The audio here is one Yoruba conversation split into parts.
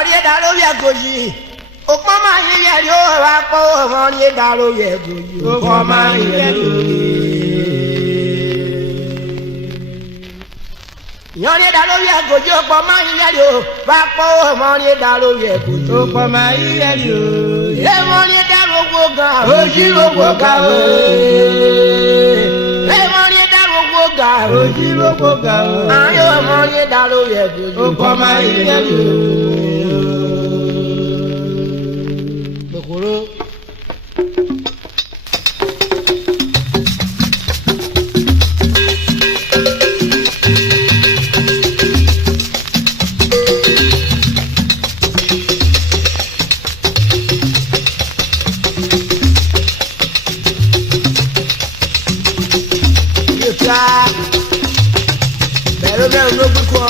ọ̀rí ẹ̀dá lórí ẹ̀gòjì òpó máa ń yẹ yóò wá pọ̀ ọ̀rí ẹ̀dá lórí ẹ̀gòjì òpó máa ń yẹ lórí. ìyọ̀rí ẹ̀dá lórí ẹ̀gòjì òpó máa ń yẹ yóò wá pọ̀ ọ̀rí ẹ̀dá lórí ẹ̀gòjì òpó máa ń yẹ yóò. èèmọ̀ ní ẹ̀dá rògbò gan òjì rògbò gan o. èèmọ̀ ní ẹ̀dá rògbò gan òjì rògbò gan o. ayé ọmọ ní ẹ̀dá lórí ẹ̀gòjì òpó máa ń yẹ yóò. Kòkòrò. Bẹ̀rù ló gbé kọ́.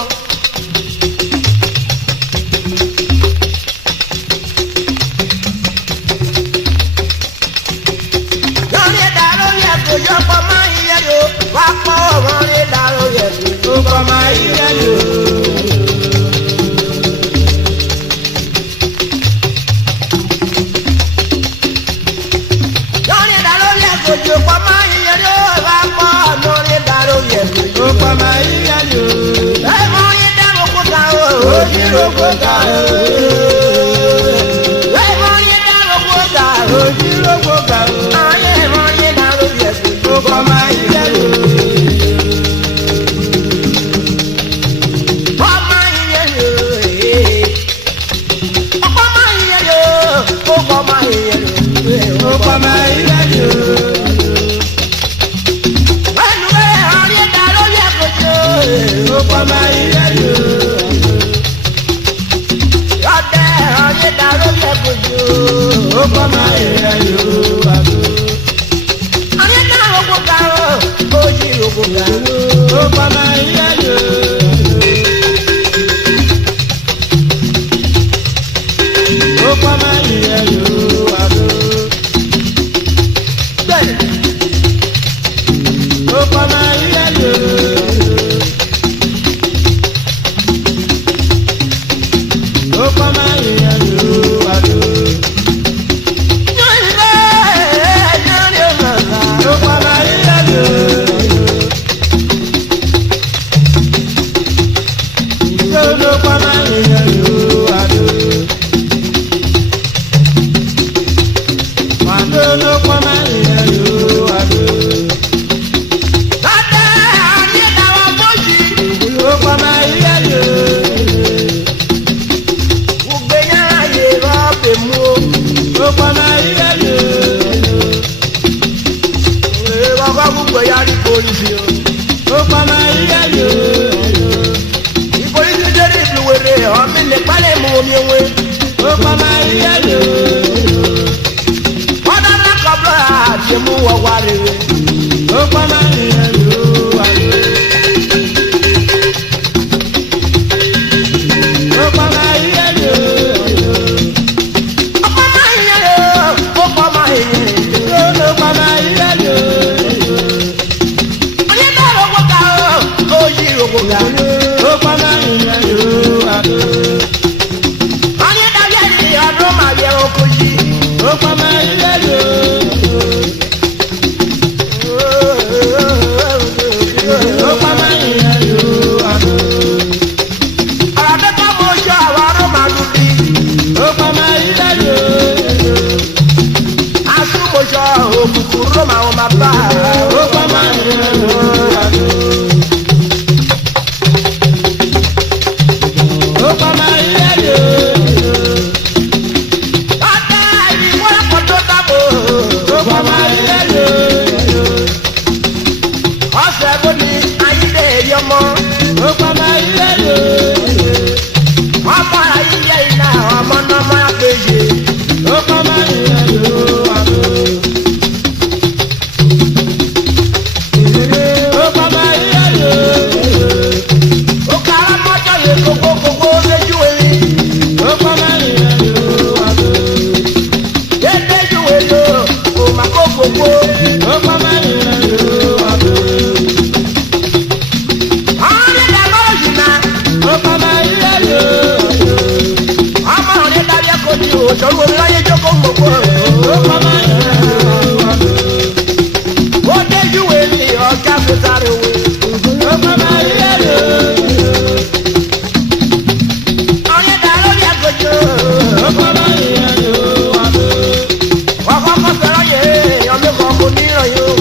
Ojú sọ̀rọ̀ omi láyé jókòó gbogbo ó kọ́ máa ń yẹ wá. ó dé júwe ní ọjà fi sáré wé ó kọ́ máa ń yẹ lò. ọ̀rẹ́ dà lórí àgọ́jọ́ ó kọ́ máa ń yẹ lò wá. ọkọ̀ kọ́ fẹ́ràn yẹ èèyàn mi kọ́ kó níran yóò.